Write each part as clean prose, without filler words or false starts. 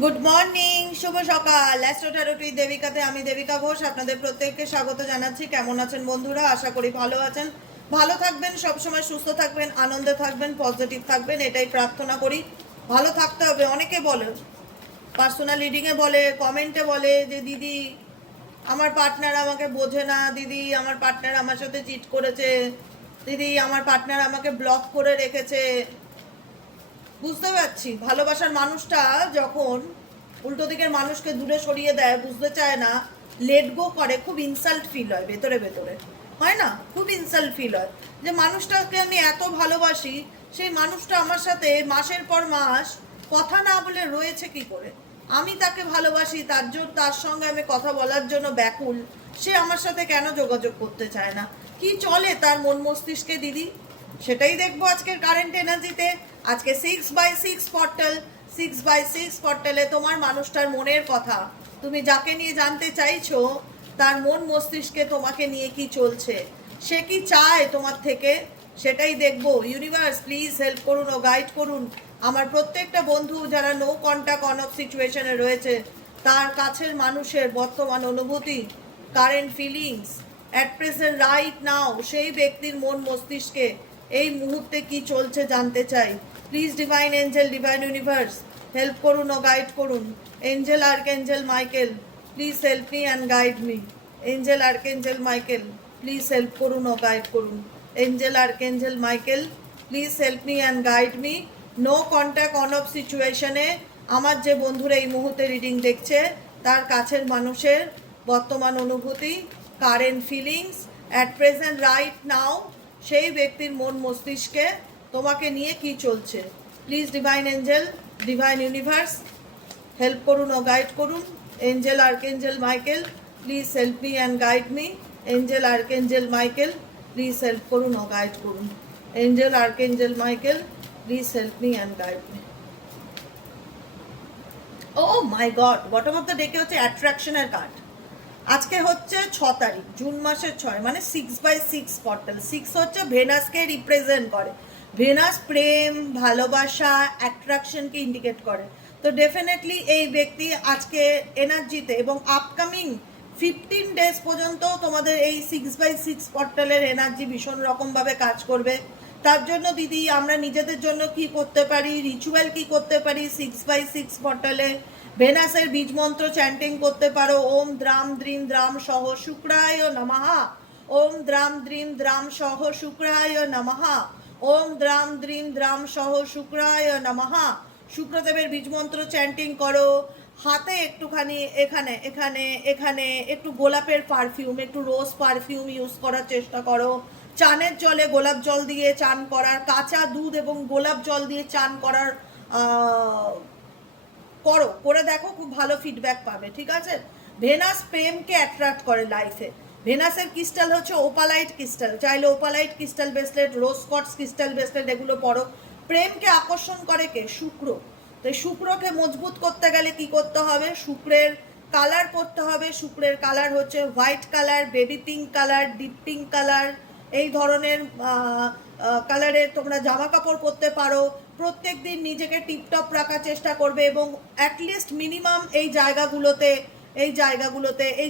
Good morning, শুভ সকাল। Astro ট্যারোটি দেবিকাতে আমি দেবিকা ঘোষ আপনাদের প্রত্যেককে স্বাগত জানাচ্ছি। কেমন আছেন বন্ধুরা? আশা করি ভালো আছেন। ভালো থাকবেন, সবসময় সুস্থ থাকবেন, আনন্দে থাকবেন, পজিটিভ থাকবেন, এটাই প্রার্থনা করি। ভালো থাকতে হবে। অনেকে বলে, পার্সোনাল রিডিংয়ে বলে, কমেন্টে বলে যে দিদি আমার পার্টনার আমাকে বোঝে না, দিদি আমার পার্টনার আমার সাথে চিট করেছে, দিদি আমার পার্টনার আমাকে ব্লক করে রেখেছে। বুঝতে পারছি, ভালোবাসার মানুষটা যখন উল্টো দিকের মানুষকে দূরে সরিয়ে দেয়, বুঝতে চায় না, লেট গো করে, খুব ইনসাল্ট ফিল হয় ভেতরে ভেতরে, হয় না? খুব ইনসাল্ট ফিল হয় যে মানুষটাকে আমি এত ভালোবাসি, সেই মানুষটা আমার সাথে মাসের পর মাস কথা না বলে রয়েছে কি করে। আমি তাকে ভালোবাসি, তার সঙ্গে আমি কথা বলার জন্য ব্যাকুল, সে আমার সাথে কেন যোগাযোগ করতে চায় না? কি চলে তার মন মস্তিষ্কে দিদি? সেটাই দেখবো আজকের কারেন্ট এনার্জিতে। আজকে 6/6 পর্টাল, 6/6 পর্টালে তোমার মানুষটার মনের কথা, তুমি যাকে নিয়ে জানতে চাইছো তার মন মস্তিষ্কে তোমাকে নিয়ে কি চলছে, সে কি চায় তোমার থেকে, সেটাই দেখবো। ইউনিভার্স প্লিজ হেল্প করুন ও গাইড করুন আমার প্রত্যেকটা বন্ধু যারা নো কন্টাক্ট অন অফ সিচুয়েশনে রয়েছে, তার কাছের মানুষের বর্তমান অনুভূতি, current feelings at present right now, সেই ব্যক্তির মন মস্তিষ্কে এই মুহূর্তে কি চলছে জানতে চাই। Please divine angel, divine universe help করুন ও গাইড করুন। Angel archangel Michael please help me and guide me. Angel archangel Michael please help করুন ও গাইড করুন। Angel archangel Michael please help me and guide me. No contact on off সিচুয়েশনে আমার যে বন্ধুরা এই মুহূর্তে রিডিং দেখছে, তার কাছের মানুষের বর্তমান অনুভূতি, current feelings at present right now, সেই ব্যক্তির মন মস্তিষ্কে তোমাকে নিয়ে কি চলছে। Please divine angel, divine universe help করুন ও গাইড করুন। Angel archangel Michael please help me and guide me. Angel archangel Michael please help করুন ও গাইড করুন। Angel archangel Michael please help me and guide me. Oh my god, bottom of the ডেকে হচ্ছে অ্যাট্রাকশনের card. আজকে হচ্ছে 6 তারিখ, June মাসের 6, মানে 6/6 পর্টাল। 6 হচ্ছে ভেনাসকে রিপ্রেজেন্ট করে। ভেনাস প্রেম, ভালোবাসা, অ্যাট্রাকশনকে ইন্ডিকেট করে। তো ডেফিনেটলি এই ব্যক্তি আজকে এনার্জিতে এবং আপকামিং 15 ডেজ পর্যন্ত তোমাদের এই 6/6 পর্টালের এনার্জি ভীষণ রকমভাবে কাজ করবে। তার জন্য দিদি আমরা নিজেদের জন্য কি করতে পারি, রিচুয়াল কি করতে পারি, 6/6 পর্টালে ভেনাসের বীজ মন্ত্র চ্যান্টিং করতে পারো। ওম দ্রাম দ্রিম দ্রাম সহ শুক্রায় নমঃ। ওম দ্রাম দ্রিম দ্রাম সহ শুক্রায় নমঃ। ওম দ্রাম দ্রিম দ্রাম সহ শুক্রায় নমঃ। শুক্রদেবের বীজ মন্ত্র চ্যান্টিং করো। হাতে একটুখানি এখানে এখানে এখানে একটু গোলাপের পারফিউম, একটু রোজ পারফিউম ইউজ করার চেষ্টা করো। চানের জলে গোলাপ জল দিয়ে চান করার, কাঁচা দুধ এবং গোলাপ জল দিয়ে চান করার করে দেখো, খুব ভালো ফিডব্যাক পাবে। ঠিক আছে? ভেনাস প্রেমকে অ্যাট্রাক্ট করে লাইফে। ভেনাসের ক্রিস্টাল হচ্ছে ওপালাইট ক্রিস্টাল। চাইলে ওপালাইট ক্রিস্টাল ব্রেসলেট, রোজ কটস ক্রিস্টাল ব্রেসলেট এগুলো পরো। প্রেমকে আকর্ষণ করে কে? শুক্র। তো শুক্রকে মজবুত করতে গেলে কি করতে হবে? শুক্রের কালার পরতে হবে। শুক্রের কালার হচ্ছে white colour, baby pink colour, deep pink colour, এই ধরনের কালারের তোমরা জামা কাপড় পরতে পারো। প্রত্যেক দিন নিজেকে টিপটপ রাখার চেষ্টা করবে এবং অ্যাটলিস্ট মিনিমাম এই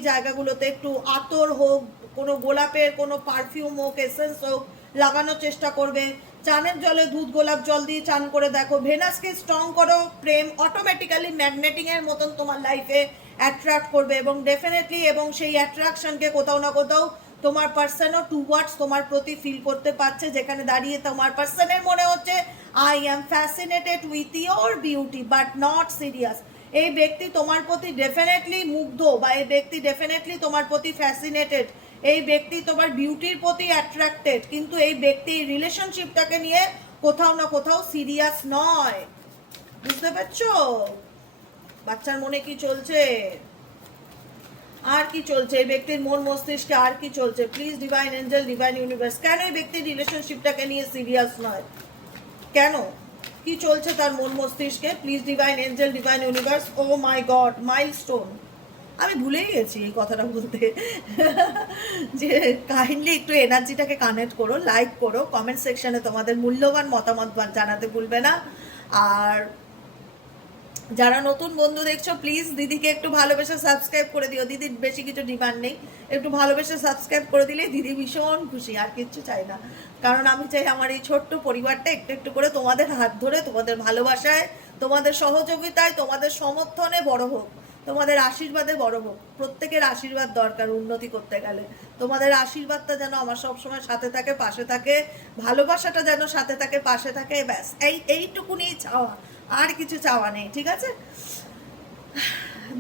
জায়গাগুলোতে একটু আতর হোক, কোনো গোলাপের কোনো পারফিউম হোক, এসেন্স হোক, লাগানোর চেষ্টা করবে। চানের জলে দুধ গোলাপ জল দিয়ে চান করে দেখো। ভেনাসকে স্ট্রং করো। প্রেম অটোমেটিক্যালি ম্যাগনেটিংয়ের মতন তোমার লাইফে অ্যাট্রাক্ট করবে এবং ডেফিনেটলি, এবং সেই অ্যাট্রাকশনকে কোথাও না কোথাও তোমার পার্সনও টুওয়ার্ডস তোমার প্রতি ফিল করতে পারছে, যেখানে দাঁড়িয়ে তোমার পার্সনের মনে হচ্ছে I am fascinated with your beauty but not serious. এই ব্যক্তি তোমার প্রতি ডেফিনেটলি মুগ্ধ, বা এই ব্যক্তি ডেফিনেটলি তোমার প্রতি ফ্যাসিনেটেড, এই ব্যক্তি তোমার বিউটির প্রতি অ্যাট্রাক্টেড, কিন্তু এই ব্যক্তি রিলেশনশিপটাকে নিয়ে কোথাও না কোথাও সিরিয়াস নয়। বুঝতে পারছো বাচ্চার মনে কি চলছে? আর কি চলছে এই ব্যক্তির মন মস্তিষ্কে? আর কি চলছে? Please divine angel, divine universe, কেন এই ব্যক্তির রিলেশনশিপটাকে নিয়ে সিরিয়াস নয়? কেন? কি চলছে তার মন মস্তিষ্কে? Please divine angel, divine universe. Oh my god, milestone. আমি ভুলেই গেছি এই কথাটা বলতে যে কাইন্ডলি একটু এনার্জিটাকে কানেক্ট করো, লাইক করো, কমেন্ট সেকশনে তোমাদের মূল্যবান মতামত জানাতে ভুলবে না। আর যারা নতুন বন্ধু দেখছো প্লিজ দিদিকে একটু ভালোবেসে সাবস্ক্রাইব করে দিও। দিদির বেশি কিছু ডিমান্ড নেই, একটু ভালোবেসে সাবস্ক্রাইব করে দিলে দিদি ভীষণ খুশি, আর কিচ্ছু চাই না। কারণ আমি চাই আমার এই ছোট্ট পরিবারটা একটু একটু করে তোমাদের হাত ধরে, তোমাদের ভালোবাসায়, তোমাদের সহযোগিতায়, তোমাদের সমর্থনে বড় হোক, তোমাদের আশীর্বাদে বড় হোক। প্রত্যেকের আশীর্বাদ দরকার উন্নতি করতে গেলে। তোমাদের আশীর্বাদটা যেন আমার সবসময় সাথে থাকে, পাশে থাকে, ভালোবাসাটা যেন সাথে থাকে, পাশে থাকে, ব্যাস এইটুকুনি চাওয়া, আর কিছু চাওয়া নেই, ঠিক আছে?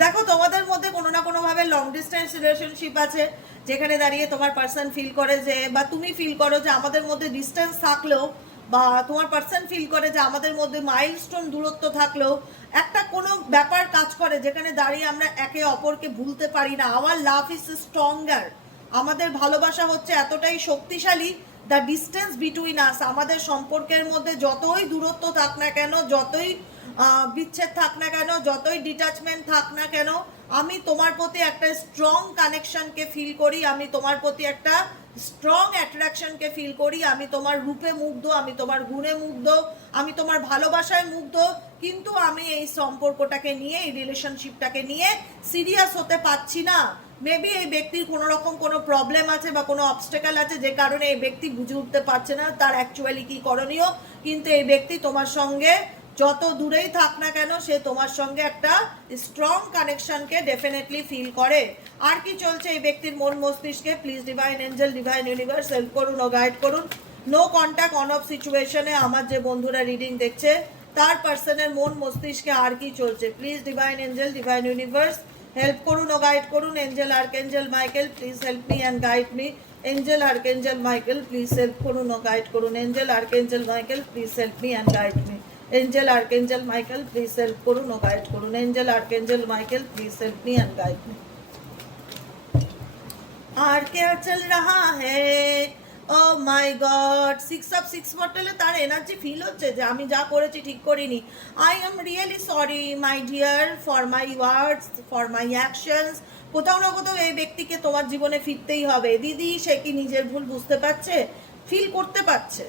দেখো তোমাদের মধ্যে কোনো না কোনোভাবে লং ডিস্টেন্স রিলেশনশিপ আছে, যেখানে দাঁড়িয়ে তোমার পার্সন ফিল করে যে, বা তুমি ফিল করো যে আমাদের মধ্যে ডিস্টেন্স থাকলেও, বা তোমার পার্সন ফিল করে যে আমাদের মধ্যে মাইলস্টোন দূরত্ব থাকলেও একটা কোনো ব্যাপার কাজ করে যেখানে দাঁড়িয়ে আমরা একে অপরকে ভুলতে পারি না। আওয়ার লাভ ইজ স্ট্রঙ্গার, আমাদের ভালোবাসা হচ্ছে এতটাই শক্তিশালী, দ্য ডিস্টেন্স বিটুইন আস, আমাদের সম্পর্কের মধ্যে যতই দূরত্ব থাক না কেন, যতই বিচ্ছেদ থাক না কেন, যতই ডিটাচমেন্ট থাক না কেন, আমি তোমার প্রতি একটা স্ট্রং কানেকশনকে ফিল করি, আমি তোমার প্রতি একটা স্ট্রং অ্যাট্রাকশনকে ফিল করি, আমি তোমার রূপে মুগ্ধ, আমি তোমার গুণে মুগ্ধ, আমি তোমার ভালোবাসায় মুগ্ধ। কিন্তু আমি এই সম্পর্কটাকে নিয়ে, এই রিলেশনশিপটাকে নিয়ে সিরিয়াস হতে পারছি না। মেবি এই ব্যক্তির কোনো রকম কোনো প্রবলেম আছে বা কোনো অবস্টেকাল আছে, যে কারণে এই ব্যক্তি বুঝে উঠতে পারছে না তার অ্যাকচুয়ালি কি করণীয়। কিন্তু এই ব্যক্তি তোমার সঙ্গে যত দূরেই থাক না কেন, সে তোমার সঙ্গে একটা স্ট্রং কানেকশনকে ডেফিনেটলি ফিল করে। আর কি চলছে এই ব্যক্তির মন মস্তিষ্কে? Please divine angel, divine universe help করুন ও গাইড করুন। নো কন্ট্যাক্ট অন অফ সিচুয়েশনে আমার যে বন্ধুরা রিডিং দেখছে তার পার্সনের মন মস্তিষ্কে আর কি চলছে? Please divine angel, divine universe help করুন ও গাইড করুন। Angel archangel Michael please help me and guide me. Angel archangel Michael please help করুন ও গাইড করুন। Angel archangel Michael please help me and guide me. Angel archangel Michael please help करूँ नो guide करूँ। Angel archangel Michael please help me and guide me. আর क्या चल रहा है? ও মাই গড, 6 বটলে তার এনার্জি ফিল হচ্ছে যে আমি যা করেছি ঠিক করিনি। I am really sorry my dear for my words, for my actions. কোথাও না কোথাও এই ব্যক্তিকে তোমার জীবনে ফিরতেই হবে। দিদি সে কি নিজের ভুল বুঝতে পারছে, ফিল করতে পারছে?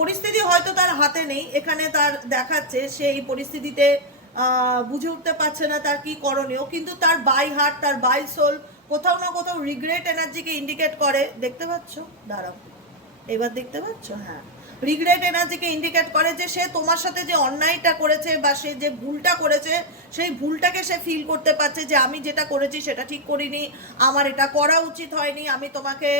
পরিস্থিতি হয়তো তার হাতে নেই, এখানে তার দেখাচ্ছে সে এই পরিস্থিতিতে বুঝে উঠতে পারছে না তার কি করণীয়, কিন্তু তার বাই হার্ট, তার বাই সোল কোথাও না কোথাও রিগ্রেট এনার্জিকে ইন্ডিকেট করে। দেখতে পাচ্ছ? দাঁড়াও, এবার দেখতে পাচ্ছ? হ্যাঁ, রিগ্রেট এনার্জিকে ইন্ডিকেট করে যে সে তোমার সাথে যে অন্যায়টা করেছে বা সে যে ভুলটা করেছে, সেই ভুলটাকে সে ফিল করতে পারছে যে আমি যেটা করেছি সেটা ঠিক করিনি, আমার এটা করা উচিত হয়নি, আমি তোমাকে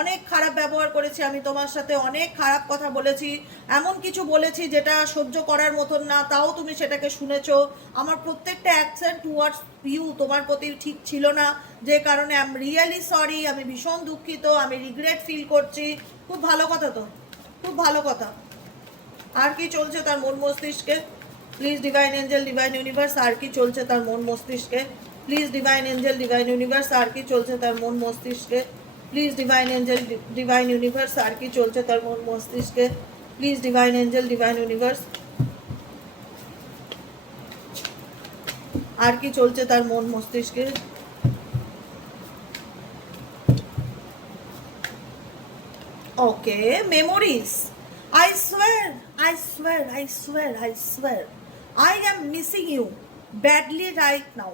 অনেক খারাপ ব্যবহার করেছি, আমি তোমার সাথে অনেক খারাপ কথা বলেছি, এমন কিছু বলেছি যেটা সহ্য করার মতন না, তাও তুমি সেটাকে শুনেছো, আমার প্রত্যেকটা অ্যাকশন টুয়ার্ডস ইউ তোমার প্রতি ঠিক ছিল না, যে কারণে আই এম রিয়েলি সরি, আমি ভীষণ দুঃখিত, আমি রিগ্রেট ফিল করছি। খুব ভালো কথা তো, খুব ভালো কথা। আর কি চলছে তার মন মস্তিষ্কে? Please divine angel, divine universe আর কি চলছে তার মন মস্তিষ্কে? Please divine angel, divine universe আর কি চলছে তার মন মস্তিষ্কে? Please divine angel, divine universe আর কি চলছে তার মন মস্তিষ্কে? Please divine angel, divine universe আর কি চলছে তার মন মস্তিষ্কে? Okay, memories. I swear, I swear, I swear, I swear, I am missing you badly right now.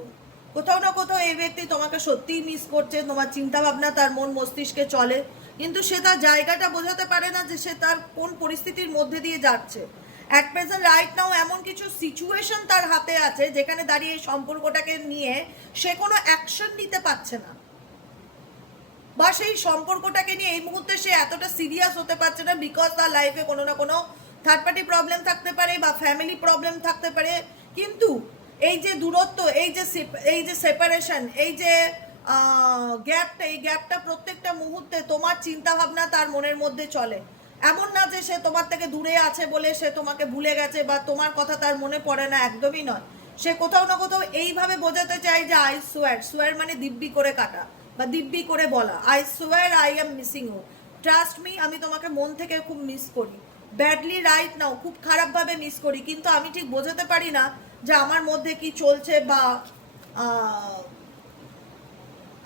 কোথাও না কোথাও এই ব্যক্তি তোমাকে সত্যিই মিস করছে, তোমার চিন্তা ভাবনা তার মন মস্তিষ্কে চলে, কিন্তু সে তার জায়গাটা বোঝাতে পারে না যে সে তার কোন পরিস্থিতির মধ্যে দিয়ে যাচ্ছে। অ্যাট প্রেজেন্ট রাইট নাও এমন কিছু সিচুয়েশন তার হাতে আছে যেখানে দাঁড়িয়ে এই সম্পর্কটাকে নিয়ে সে কোনো অ্যাকশন নিতে পারছে না, বা সেই সম্পর্কটাকে নিয়ে এই মুহূর্তে সে এতটা সিরিয়াস হতে পারছে না, বিকজ তার লাইফে কোনো না কোনো থার্ড পার্টি প্রবলেম থাকতে পারে বা ফ্যামিলি প্রবলেম থাকতে পারে। কিন্তু এই যে দূরত্ব, এই যে সেপারেশন, এই যে গ্যাপটা, এই গ্যাপটা প্রত্যেকটা মুহূর্তে তোমার চিন্তা ভাবনা তার মনের মধ্যে চলে। এমন না যে সে তোমার থেকে দূরে আছে বলে সে তোমাকে ভুলে গেছে বা তোমার কথা তার মনে পড়ে না, একদমই নয়। সে কোথাও না কোথাও এইভাবে বোঝাতে চায় যে আই সোয়ার, সোয়ার মানে দিব্যি করে কাটা বা দিব্যি করে বলা, I swear I am missing you, trust me, আমি তোমাকে মন থেকে খুব মিস করি, ব্যাডলি রাইট নাও, খুব খারাপভাবে মিস করি, কিন্তু আমি ঠিক বোঝাতে পারি না যে আমার মধ্যে কি চলছে বা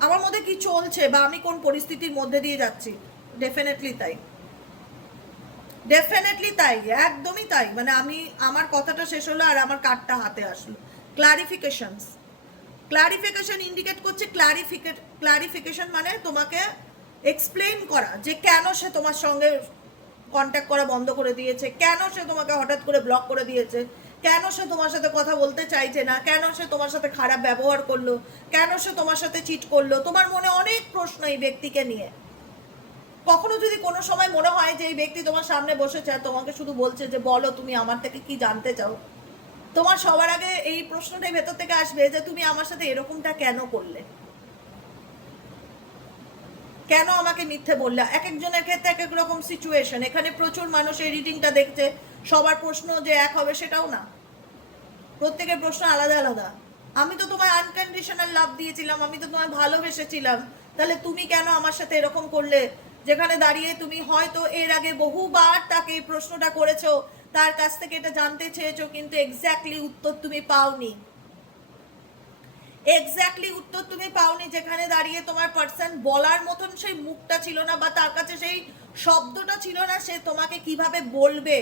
আমার মধ্যে কি চলছে বা আমি কোন পরিস্থিতির মধ্যে দিয়ে যাচ্ছি। ডেফিনেটলি তাই, ডেফিনেটলি তাই, একদমই তাই। মানে আমার কথাটা শেষ হলো আর আমার কার্ডটা হাতে আসলো। ক্লারিফিকেশনস, ক্লারিফিকেশন ইন্ডিকেট করছে ক্লারিফিকেশন মানে তোমাকে এক্সপ্লেইন করা যে কেন সে তোমার সঙ্গে কন্ট্যাক্ট করা বন্ধ করে দিয়েছে, কেন সে তোমাকে হঠাৎ করে ব্লক করে দিয়েছে, কেন সে তোমার সাথে কথা বলতে চাইছে না, কেন সে তোমার সাথে খারাপ ব্যবহার করলো, কেন সে তোমার সাথে চিট করলো। তোমার মনে অনেক প্রশ্ন এই ব্যক্তিকে নিয়ে। কখনো যদি কোনো সময় মনে হয় যে এই ব্যক্তি তোমার সামনে বসেছে আর তোমাকে শুধু বলছে যে বলো তুমি আমার থেকে কি জানতে চাও, তোমার সবার আগে এই প্রশ্নটাই ভেতর থেকে আসবে যে তুমি আমার সাথে এরকমটা কেন করলে, কেন আমাকে মিথ্যে বললে। এক একজনের ক্ষেত্রে এক এক রকম সিচুয়েশন। এখানে প্রচুর মানুষ এই রিডিংটা দেখছে, সবার প্রশ্ন যে এক হবে সেটাও না, প্রত্যেকের প্রশ্ন আলাদা আলাদা। আমি তো তোমায় আনকন্ডিশনাল লাভ দিয়েছিলাম, আমি তো তোমায় ভালোবেসেছিলাম, তাহলে তুমি কেন আমার সাথে এরকম করলে। যেখানে দাঁড়িয়ে তুমি হয়তো এর আগে বহুবার তাকে এই প্রশ্নটা করেছো, তার কাছ থেকে এটা জানতে চেয়েছো, কিন্তু এক্স্যাক্টলি উত্তর তুমি পাওনি, এক্স্যাক্টলি উত্তর তুমি পাওনি। যেখানে দাঁড়িয়ে তোমার পার্সন বলার মতন সেই মুখটা ছিল না, বা তার কাছে সেই শব্দটা ছিল না, সে তোমাকে কিভাবে বলবে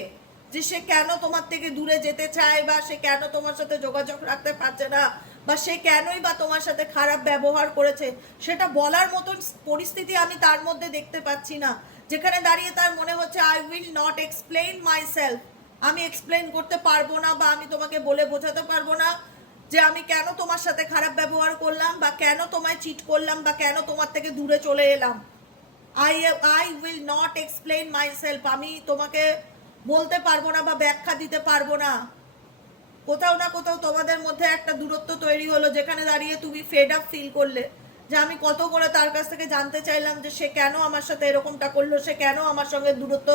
যে সে কেন তোমার থেকে দূরে যেতে চায়, বা সে কেন তোমার সাথে যোগাযোগ রাখতে পারছে না, বা সে কেনই বা তোমার সাথে খারাপ ব্যবহার করেছে, সেটা বলার মতন পরিস্থিতি আমি তার মধ্যে দেখতে পাচ্ছি না। যেখানে দাঁড়িয়ে তার মনে হচ্ছে I will not explain my self, আমি এক্সপ্লেইন করতে পারবো না, বা আমি তোমাকে বলে বোঝাতে পারবো না যে আমি কেন তোমার সাথে খারাপ ব্যবহার করলাম, বা কেন তোমায় চিট করলাম, বা কেন তোমার থেকে দূরে চলে এলাম। I will not explain my self, আমি তোমাকে বলতে পারবো না বা ব্যাখ্যা দিতে পারবো না। কোথাও না কোথাও তোমাদের মধ্যে একটা দূরত্ব তৈরি হলো, যেখানে দাঁড়িয়ে তুমি ফেড আপ ফিল করলে যে আমি কত করে তার কাছ থেকে জানতে চাইলাম যে সে কেন আমার সাথে এরকমটা করলো, সে কেন আমার সঙ্গে দূরত্ব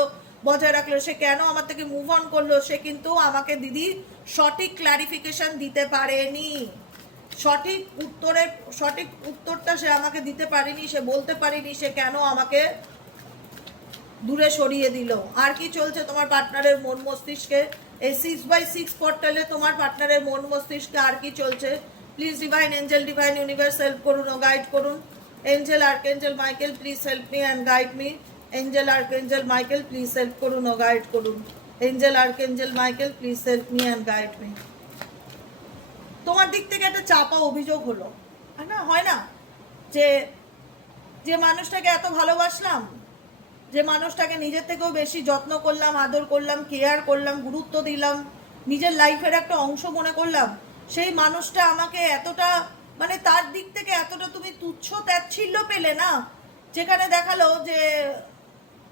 বজায় রাখলো, সে কেন আমার থেকে মুভ অন করলো। সে কিন্তু আমাকে দিদি সঠিক ক্লারিফিকেশন দিতে পারেনি, সঠিক উত্তরটা সে আমাকে দিতে পারেনি, সে বলতে পারেনি সে কেন আমাকে দূরে সরিয়ে দিল। আর কি চলছে তোমার পার্টনারের মন মস্তিষ্কে, এই 6x6 পোর্টালে তোমার পার্টনারের মন মস্তিষ্কে আর কি চলছে। Please divine angel, divine universe help করুন ও গাইড করুন। Angel archangel Michael please help me and guide me. Angel archangel Michael please help করুন ও গাইড করুন। Angel archangel Michael please help me and guide me. তোমার দিক থেকে একটা চাপা অভিযোগ হলো, না হয় না যে যে মানুষটাকে এত ভালোবাসলাম, যে মানুষটাকে নিজের থেকেও বেশি যত্ন করলাম, আদর করলাম, কেয়ার করলাম, গুরুত্ব দিলাম, নিজের লাইফের একটা অংশ মনে করলাম, সেই মানুষটা আমাকে এতটা মানে তার দিক থেকে এতটা তুমি তুচ্ছ তাচ্ছিল্য পেলে না, যেখানে দেখালো যে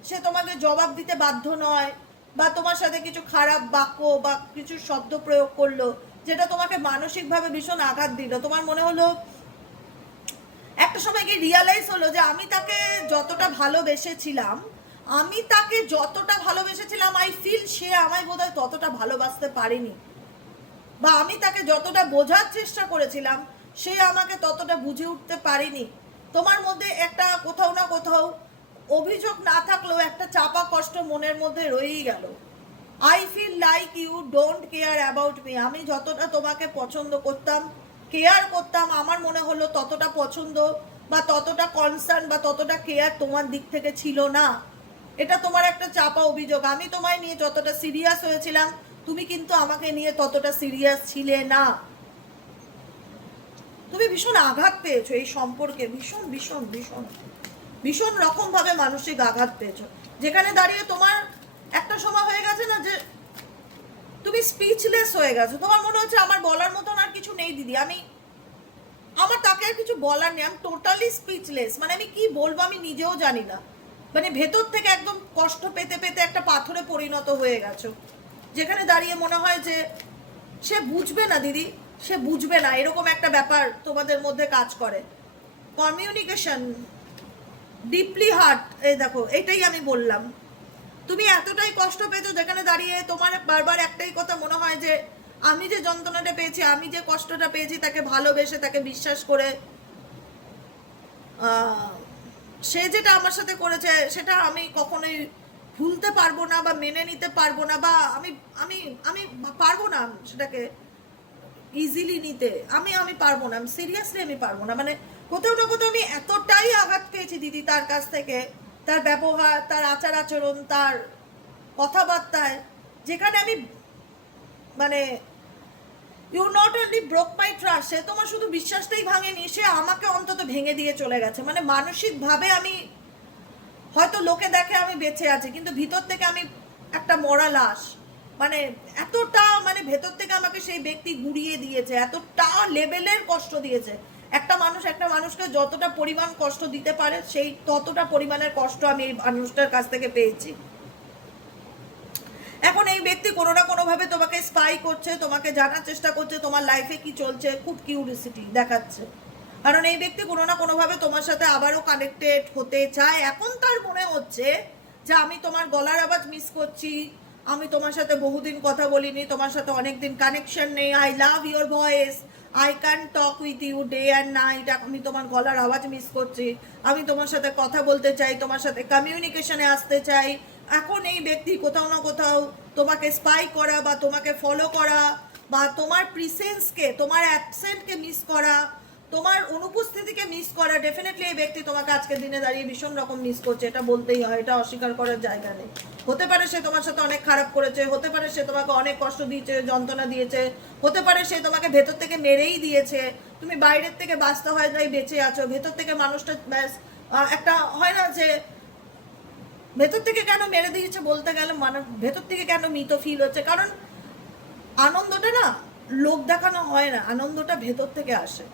সে তোমাকে জবাব দিতে বাধ্য নয়, বা তোমার সাথে কিছু খারাপ বাক্য বা কিছু শব্দ প্রয়োগ করলো যেটা তোমাকে মানসিকভাবে ভীষণ আঘাত দিল। তোমার মনে হলো একটা সময় গিয়ে রিয়ালাইজ হলো যে আমি তাকে যতটা ভালোবেসেছিলাম, আই ফিল সে আমায় বোধহয় ততটা ভালোবাসতে পারেনি, বা আমি তাকে যতটা বোঝার চেষ্টা করেছিলাম সে আমাকে ততটা বুঝে উঠতে পারেনি। তোমার মধ্যে একটা কোথাও না কোথাও অভিযোগ না থাকলেও একটা চাপা কষ্ট মনের মধ্যে রয়েই গেল। I feel like you don't care about me, আমি যতটা তোমাকে পছন্দ করতাম, কেয়ার করতাম, আমার মনে হলো ততটা পছন্দ বা ততটা কনসার্ন বা ততটা কেয়ার তোমার দিক থেকে ছিল না। এটা তোমার একটা চাপা অভিযোগ। আমি তোমায় নিয়ে যতটা সিরিয়াস হয়েছিলাম, তুমি কিন্তু আমাকে নিয়ে ততটা সিরিয়াস ছিলে না। তুমি ভীষণ আঘাত পেয়েছো এই সম্পর্কে, ভীষণ ভীষণ ভীষণ ভীষণ রকম ভাবে মানসিক আঘাত পেয়েছো, যেখানে দাঁড়িয়ে তোমার একটা সময় হয়ে গেছে না যে তুমি স্পিচলেস হয়ে গেছো। তোমার মনে হচ্ছে আমার বলার মতন আর কিছু নেই দিদি, আমার তাকে আর কিছু বলার নেই, আমি টোটালি স্পিচলেস, মানে আমি কি বলবো আমি নিজেও জানি না। মানে ভেতর থেকে একদম কষ্ট পেতে পেতে একটা পাথরে পরিণত হয়ে গেছো, যেখানে দাঁড়িয়ে মনে হয় যে সে বুঝবে না দিদি, সে বুঝবে না, এরকম একটা ব্যাপার তোমাদের মধ্যে কাজ করে। কমিউনিকেশন ডিপলি হার্ট, এই দেখো এটাই আমি বললাম, তুমি এতটাই কষ্ট পেয়েছো যেখানে দাঁড়িয়ে তোমার বারবার একটাই কথা মনে হয় যে আমি যে যন্ত্রণাটা পেয়েছি, আমি যে কষ্টটা পেয়েছি, তাকে ভালোবেসে তাকে বিশ্বাস করে সে যেটা আমার সাথে করেছে সেটা আমি কখনোই ভুলতে পারবো না বা মেনে নিতে পারবো না, বা আমি আমি আমি পারবো না সেটাকে ইজিলি নিতে, আমি পারবো না, সিরিয়াসলি আমি পারবো না। মানে কোথাও না কোথাও আমি এতটাই আঘাত পেয়েছি দিদি তার কাছ থেকে, তার ব্যবহার, তার আচার আচরণ, তার কথাবার্তায়, যেখানে আমি মানে you not only broke my trust, সে তোমার শুধু বিশ্বাসটাই ভাঙেনি, সে আমাকে অন্তত ভেঙে দিয়ে চলে গেছে। মানে মানসিকভাবে আমি হয়তো লোকে দেখে আমি বেঁচে আছি, কিন্তু ভিতর থেকে আমি একটা মরা লাশ। মানে এতটা, মানে ভেতর থেকে আমাকে সেই ব্যক্তি গুড়িয়ে দিয়েছে, এতটা লেভেলের কষ্ট দিয়েছে। একটা মানুষ একটা মানুষকে যতটা পরিমাণ কষ্ট দিতে পারে, সেই ততটা পরিমাণের কষ্ট আমি এই মানুষটার কাছ থেকে পেয়েছি। এখন এই ব্যক্তি কোনো না কোনোভাবে তোমাকে স্পাই করছে, তোমাকে জানার চেষ্টা করছে তোমার লাইফে কি চলছে, খুব কিউরিসিটি দেখাচ্ছে। কারণ এই ব্যক্তি কোনো না কোনোভাবে তোমার সাথে আবারও কানেক্টেড হতে চায়। এখন তার মনে হচ্ছে যে আমি তোমার গলার আওয়াজ মিস করছি, আমি তোমার সাথে বহুদিন কথা বলিনি, তোমার সাথে অনেকদিন কানেকশন নেই, I love your voice, I can talk with you day and night, আমি তোমার গলার আওয়াজ মিস করছি, আমি তোমার সাথে কথা বলতে চাই, তোমার সাথে কমিউনিকেশনে আসতে চাই। এখন এই ব্যক্তি কোথাও না কোথাও তোমাকে স্পাই করা বা তোমাকে ফলো করা বা তোমার প্রিসেন্সকে, তোমার অ্যাবসেন্টকে মিস করা, তোমার অনুপস্থিতিকে মিস করা, ডেফিনেটলি এই ব্যক্তি তোমাকে আজকের দিনে দাঁড়িয়ে ভীষণ রকম মিস করছে, এটা বলতেই হয়, এটা অস্বীকার করার জায়গা নেই। হতে পারে সে তোমার সাথে অনেক খারাপ করেছে, হতে পারে সে তোমাকে অনেক কষ্ট দিয়েছে, যন্ত্রণা দিয়েছে, হতে পারে সে তোমাকে ভেতর থেকে মেরেই দিয়েছে, তুমি বাইরের থেকে বাঁচতে হয় তাই বেঁচে আছো, ভেতর থেকে মানুষটা ব্যাস একটা হয় না যে ভেতর থেকে কেন মেরে দিয়েছে বলতে গেলে, মানে ভেতর থেকে কেন মৃত ফিল হচ্ছে, কারণ আনন্দটা না লোক দেখানো হয় না, আনন্দটা ভেতর থেকে আসে।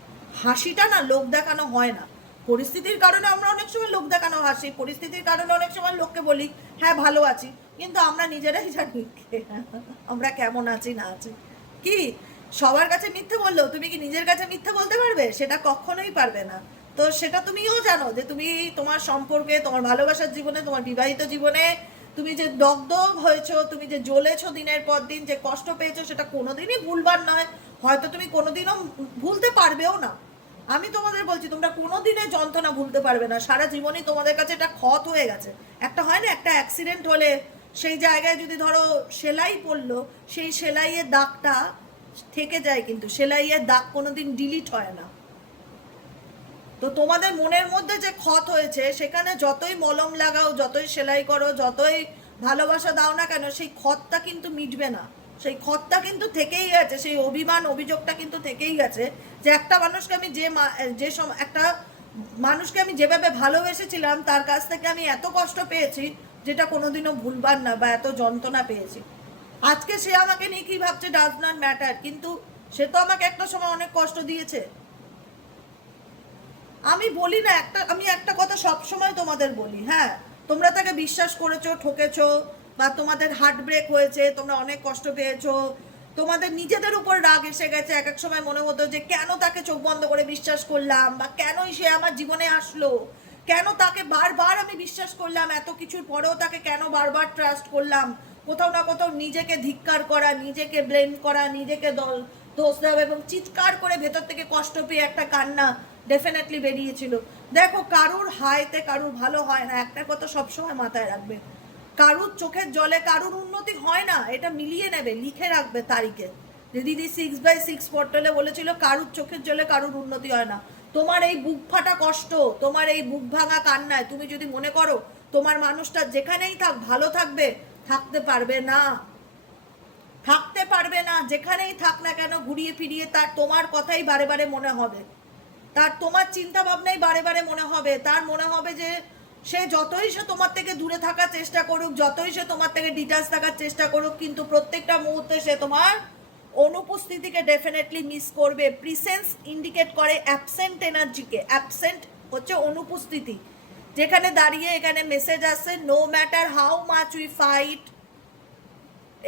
হাসিটা না লোক দেখানো হয় না। পরিস্থিতির কারণে আমরা অনেক সময় লোক দেখানো হাসি, পরিস্থিতির কারণে অনেক সময় লোককে বলি হ্যাঁ ভালো আছি, কিন্তু আমরা নিজেরাই জানি আমরা কেমন আছি না আছি। কি সবার কাছে মিথ্যে বললেও তুমি কি নিজের কাছে মিথ্যে বলতে পারবে? সেটা কখনোই পারবে না। তো সেটা তুমিও জানো যে তুমি তোমার সম্পর্কে, তোমার ভালোবাসার জীবনে, তোমার বিবাহিত জীবনে তুমি যে দগ্ধ হয়েছো, তুমি যে জ্বলেছো দিনের পর দিন, যে কষ্ট পেয়েছো, সেটা কোনোদিনই ভুলবার নয়। হয়তো তুমি কোনোদিনও ভুলতে পারবেও না। আমি তোমাদের বলছি তোমরা কোনোদিনের যন্ত্রণা ভুলতে পারবে না, সারা জীবনই তোমাদের কাছে এটা ক্ষত হয়ে গেছে। একটা হয় না, একটা অ্যাক্সিডেন্ট হলে সেই জায়গায় যদি ধরো সেলাই পড়লো, সেই সেলাইয়ের দাগটা থেকে যায়, কিন্তু সেলাইয়ের দাগ কোনোদিন ডিলিট হয় না। তো তোমাদের মনের মধ্যে যে ক্ষত হয়েছে, সেখানে যতই মলম লাগাও, যতই সেলাই করো, যতই ভালোবাসা দাও না কেন, সেই ক্ষতটা কিন্তু মিটবে না, সেই ক্ষতটা কিন্তু থেকেই গেছে, সেই অভিমান অভিযোগটা কিন্তু থেকেই গেছে যে একটা মানুষকে আমি একটা মানুষকে আমি যেভাবে ভালোবেসেছিলাম, তার কাছ থেকে আমি এত কষ্ট পেয়েছি যেটা কোনোদিনও ভুলবার না, বা এত যন্ত্রণা পেয়েছি। আজকে সে আমাকে নিয়ে কি ভাবছে ডাজ নট ম্যাটার, কিন্তু সে তো আমাকে একটা সময় অনেক কষ্ট দিয়েছে। আমি বলি না, আমি একটা কথা সব সময় তোমাদের বলি, হ্যাঁ তোমরা তাকে বিশ্বাস করেছো, ঠকেছো, বা তোমাদের হার্ট ব্রেক হয়েছে, তোমরা অনেক কষ্ট পেয়েছো, তোমাদের নিজেদের উপর রাগ এসে গেছে, এক এক সময় মনে হতো যে কেন তাকে চোখ বন্ধ করে বিশ্বাস করলাম, বা কেনই সে আমার জীবনে আসলো, কেন তাকে বারবার আমি বিশ্বাস করলাম, এত কিছুর পরেও তাকে কেন বারবার ট্রাস্ট করলাম। কোথাও না কোথাও নিজেকে ধিক্কার করা, নিজেকে ব্লেম করা, নিজেকে দোষ দেওয়া, এবং চিৎকার করে ভেতর থেকে কষ্ট পেয়ে একটা কান্না ডেফিনেটলি বেরিয়েছিল। দেখো কারুর হাইতে কারুর ভালো হয় না, একটা কথা সবসময় মাথায় রাখবে, কারুর চোখের জলে কারুর উন্নতি হয় না, এটা মিলিয়ে নেবে, লিখে রাখবে তারিখে। যে দিদি 6/6 পোর্টালে বলেছিল কারুর চোখের জলে কারুর উন্নতি হয় না। তোমার এই বুক ফাটা কষ্ট, তোমার এই বুক ভাঙা কান্নায় তুমি যদি মনে করো তোমার মানুষটা যেখানেই থাক ভালো থাকবে, থাকতে পারবে না, থাকতে পারবে না। যেখানেই থাক না কেন ঘুরিয়ে ফিরিয়ে তার তোমার কথাই বারে বারে মনে হবে, তার তোমার চিন্তা ভাবনাই বারে বারে মনে হবে, তার মনে হবে যে সে যতই সে তোমার থেকে দূরে থাকার চেষ্টা করুক, যতই সে তোমার থেকে ডিটাচ থাকার চেষ্টা করুক, কিন্তু প্রত্যেকটা মুহূর্তে সে তোমার অনুপস্থিতিকে ডেফিনেটলি মিস করবে। প্রিসেন্স ইন্ডিকেট করে অ্যাবসেন্ট এনার্জিকে, অ্যাবসেন্ট হচ্ছে অনুপস্থিতি। যেখানে দাঁড়িয়ে এখানে মেসেজ আসছে no matter how much we fight,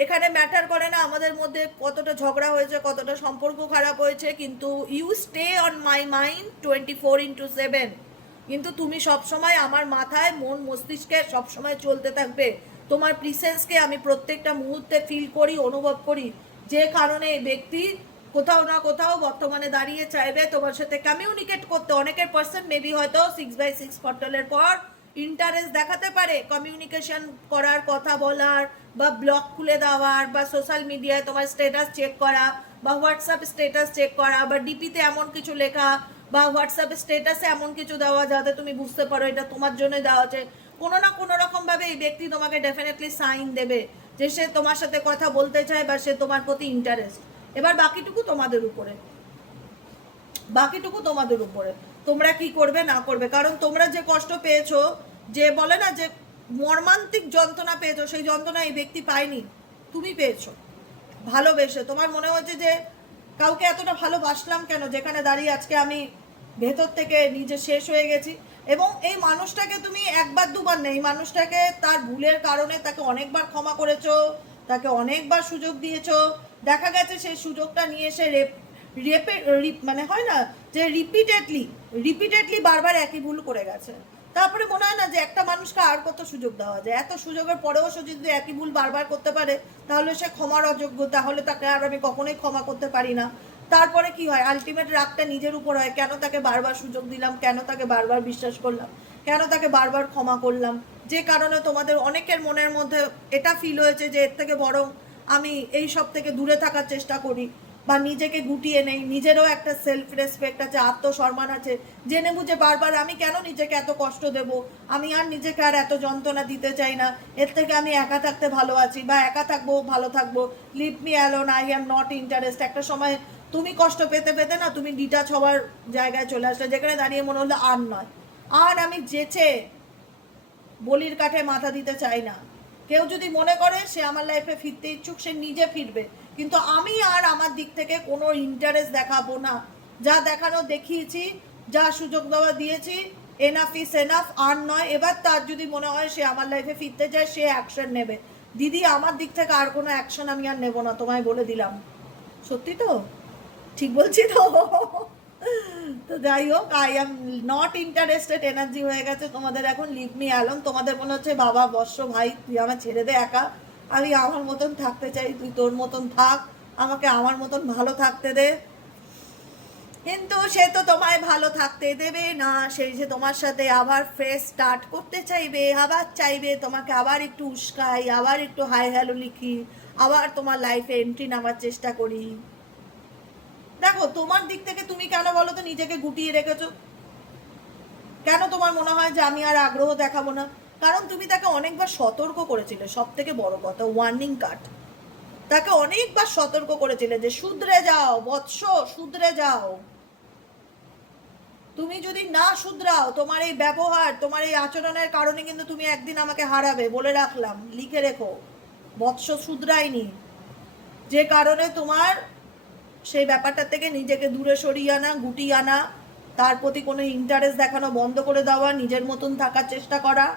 এখানে ম্যাটার করে না আমাদের মধ্যে কতটা ঝগড়া হয়েছে, কতটা সম্পর্ক খারাপ হয়েছে, কিন্তু you stay on my mind 24/7। কিন্তু তুমি সবসময় আমার মাথায়, মন মস্তিষ্কে সবসময় চলতে থাকবে। তোমার প্রিসেন্সকে আমি প্রত্যেকটা মুহূর্তে ফিল করি, অনুভব করি, যে কারণে এই ব্যক্তি কোথাও না কোথাও বর্তমানে দাঁড়িয়ে চাইবে তোমার সাথে কমিউনিকেট করতে। অনেকের পার্সন মেবি হয়তো 6/6 পোর্টালের পর ইন্টারেস্ট দেখাতে পারে কমিউনিকেশন করার, কথা বলার, বা ব্লগ খুলে দেওয়ার, বা সোশ্যাল মিডিয়ায় তোমার স্ট্যাটাস চেক করা, বা হোয়াটসঅ্যাপ স্ট্যাটাস চেক করা, বা ডিপিতে এমন কিছু লেখা, বা হোয়াটসঅ্যাপ স্ট্যাটাসে এমন কিছু দেওয়া যাতে তুমি বুঝতে পারো এটা তোমার জন্য দেওয়া আছে। কোনো না কোনো রকম ভাবে এই ব্যক্তি তোমাকে ডেফিনেটলি সাইন দেবে যে সে তোমার সাথে কথা বলতে চায়, বা সে তোমার প্রতি ইন্টারেস্ট। এবার বাকিটুকু তোমাদের উপরে, বাকিটুকু তোমাদের উপরে তোমরা কি করবে না করবে। কারণ তোমরা যে কষ্ট পেয়েছো, যে বলে না যে মর্মান্তিক যন্ত্রণা পেয়েছো, সেই যন্ত্রণা এই ব্যক্তি পায়নি, তুমি পেয়েছো ভালোবেসে। তোমার মনে হচ্ছে যে কাউকে এতটা ভালোবাসলাম কেন, যেখানে দাঁড়িয়ে আজকে আমি ভেতর থেকে নিজে শেষ হয়ে গেছি। এবং এই মানুষটাকে তুমি একবার দুবার নেই, মানুষটাকে তার ভুলের কারণে তাকে অনেকবার ক্ষমা করেছো, তাকে অনেকবার সুযোগ দিয়েছো। দেখা গেছে সেই সুযোগটা নিয়ে এসে মানে হয় না যে রিপিটেডলি বারবার একই ভুল করে গেছে। তারপরে মনে হয় না যে একটা মানুষকে আর কত সুযোগ দেওয়া যায়, এত সুযোগের পরেও সে যদি একই ভুল বারবার করতে পারে তাহলে সে ক্ষমার অযোগ্য, তাহলে তাকে আর আমি কখনোই ক্ষমা করতে পারি না। তারপরে কি হয়, আলটিমেট রাগটা নিজের উপর হয়, কেন তাকে বারবার সুযোগ দিলাম, কেন তাকে বারবার বিশ্বাস করলাম, কেন তাকে বারবার ক্ষমা করলাম। যে কারণে তোমাদের অনেকের মনের মধ্যে এটা ফিল হয়েছে যে এর থেকে বরং আমি এই সব থেকে দূরে থাকার চেষ্টা করি, বা নিজেকে গুটিয়ে নেই। নিজেরও একটা সেলফ রেসপেক্ট আছে, আত্মসম্মান আছে, জেনে বুঝে বারবার আমি কেন নিজেকে এত কষ্ট দেব, আমি আর নিজেকে আর এত যন্ত্রণা দিতে চাই না, এর থেকে আমি একা থাকতে ভালো আছি, বা একা থাকবো ভালো থাকবো, leave me alone, I am not interest. একটা সময় তুমি কষ্ট পেতে পেতে না তুমি ডিটাচ হওয়ার জায়গায় চলে আসলে, যেখানে দাঁড়িয়ে মনে হলো আর নয়, আর আমি যেচে বলির কাঠে মাথা দিতে চাই না। কেউ যদি মনে করে সে আমার লাইফে ফিরতে ইচ্ছুক, সে নিজে ফিরবে, কিন্তু আমি আর আমার দিক থেকে কোনো ইন্টারেস্ট দেখাবো না। যা দেখানো দেখিয়েছি, যা সুযোগ দেওয়া দিয়েছি, এনাফ ইস এনাফ, আর নয়। এবার তার যদি মনে হয় সে আমার লাইফে ফিরতে চায়, সে অ্যাকশন নেবে। দিদি আমার দিক থেকে আর কোনো অ্যাকশন আমি আর নেবো না, তোমায় বলে দিলাম। সত্যি তো, ঠিক বলছি তো? তো যাই হোক, I am not interested energy হয়ে গেছে তোমাদের এখন, লিভ মি অ্যালোন। তোমাদের মনে হচ্ছে বাবা বর্ষ ভাই তুই আমার ছেড়ে দে একা, আমি আমার মতন থাকতে চাই, তুই তোর মতন থাক, আমাকে আমার মতন ভালো থাকতে দে। কিন্তু সে তো তোমায় ভালো থাকতে দেবে না, সেই যে তোমার সাথে আবার ফ্রেশ স্টার্ট করতে চাইবে, আবার চাইবে তোমাকে আবার একটু উস্কাই, আবার একটু হাই হ্যালো লিখি, আবার তোমার লাইফে এন্ট্রি নেওয়ার চেষ্টা করি। দেখো তোমার দিক থেকে তুমি কেন বলো তো নিজেকে গুটিয়ে রেখেছো? কেন তোমার মনে হয় যে আমি আর আগ্রহ দেখাবো না? কারণ তুমি তাকে অনেকবার সতর্ক করেছিলে, সব থেকে বড় কথা ওয়ার্নিং কার্ড, তাকে অনেকবার সতর্ক করেছিলে যে শুধরে যাও বৎস, শুধরে যাও। তুমি যদি না শুধরাও, তোমার এই ব্যবহার, তোমার এই আচরণের কারণে কিন্তু তুমি একদিন আমাকে হারাবে, বলে রাখলাম, লিখে রেখো। বৎস শুধরায়নি, যে কারণে তোমার সেই ব্যাপারটা থেকে নিজেকে দূরে সরিয়ে আনা, গুটিয়ে আনা, তার প্রতি কোনো ইন্টারেস্ট দেখানো বন্ধ করে দেওয়া, নিজের মতন থাকার চেষ্টা করা।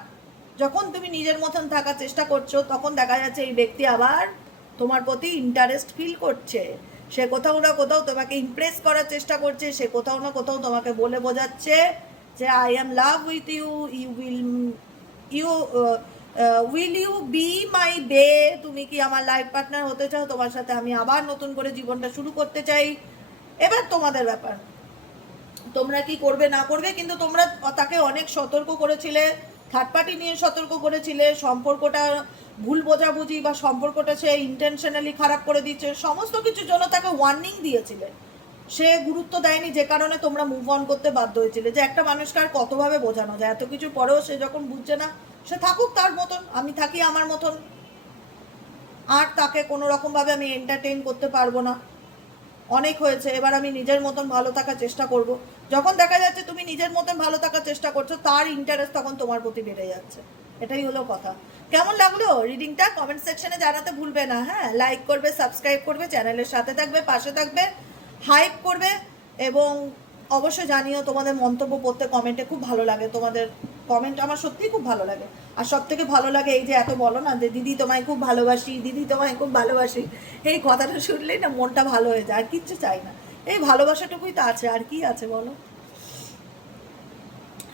যখন তুমি নিজের মতন থাকার চেষ্টা করছো, তখন দেখা যাচ্ছে এই ব্যক্তি আবার তোমার প্রতি ইন্টারেস্ট ফিল করছে। সে কোথাও না কোথাও তোমাকে ইমপ্রেস করার চেষ্টা করছে, সে কোথাও না কোথাও তোমাকে বলে বোঝাচ্ছে যে I am love with you, will you be my bae, তুমি কি আমার লাইফ পার্টনার হতে চাও, তোমার সাথে আমি আবার নতুন করে জীবনটা শুরু করতে চাই। এবার তোমাদের ব্যাপার, তোমরা কি করবে না করবে। কিন্তু তোমরা তাকে অনেক সতর্ক করেছিলে, থার্ড পার্টি নিয়ে সতর্ক করেছিলে, সম্পর্কটা ভুল বোঝাবুঝি বা সম্পর্কটা সে ইন্টেনশনালি খারাপ করে দিচ্ছে, সমস্ত কিছুর জন্য তাকে ওয়ার্নিং দিয়েছিলে। সে গুরুত্ব দেয়নি, যে কারণে তোমরা মুভ অন করতে বাধ্য হয়েছিলে। যে একটা মানুষকে আর কতভাবে বোঝানো যায়, এত কিছু পরেও সে যখন বুঝছে না, সে থাকুক তার মতন, আমি থাকি আমার মতন, আর তাকে কোনো রকমভাবে আমি এন্টারটেইন করতে পারবো না। অনেক হয়েছে, এবার আমি নিজের মতন ভালো থাকার চেষ্টা করব। যখন দেখা যাচ্ছে তুমি নিজের মতন ভালো থাকার চেষ্টা করছো, তার ইন্টারেস্ট তখন তোমার প্রতি বেড়ে যাচ্ছে। এটাই হলো কথা। কেমন লাগলো রিডিংটা কমেন্ট সেকশনে জানাতে ভুলবে না। হ্যাঁ, লাইক করবে, সাবস্ক্রাইব করবে, চ্যানেলের সাথে থাকবে, পাশে থাকবে, হাইপ করবে, এবং অবশ্যই জানিও তোমাদের মন্তব্য পড়তে কমেন্টে খুব ভালো লাগে। তোমাদের কমেন্ট আমার সত্যিই খুব ভালো লাগে। আর সব থেকে ভালো লাগে এই যে এত বলো না যে দিদি তোমায় খুব ভালোবাসি, দিদি তোমায় খুব ভালোবাসি, এই কথাটা শুনলেই না মনটা ভালো হয়ে যায়, আর কিচ্ছু চাই না। এই ভালোবাসাটুকুই তো আছে, আর কি আছে বলো।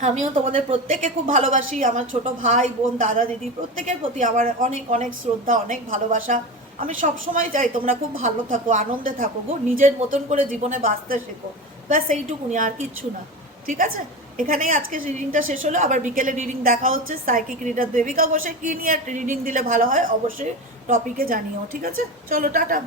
আমিও তোমাদের প্রত্যেককে খুব ভালোবাসি, আমার ছোট ভাই বোন দাদা দিদি প্রত্যেকের প্রতি আমার অনেক অনেক শ্রদ্ধা, অনেক ভালোবাসা। আমি সব সময় চাই তোমরা খুব ভালো থাকো, আনন্দে থাকো গো, নিজের মতন করে জীবনে বাঁচতে শেখো, ব্যাস এইটুকুনি, আর কিচ্ছু না। ঠিক আছে, এখানেই আজকে রিডিংটা শেষ হলো। আবার বিকেলে রিডিং দেখা হচ্ছে। সাইকিক রিডার দেবিকা বসে কি নিয়ে রিডিং দিলে ভালো হয় অবশ্যই টপিকে জানিও। ঠিক আছে, চলো টাটা।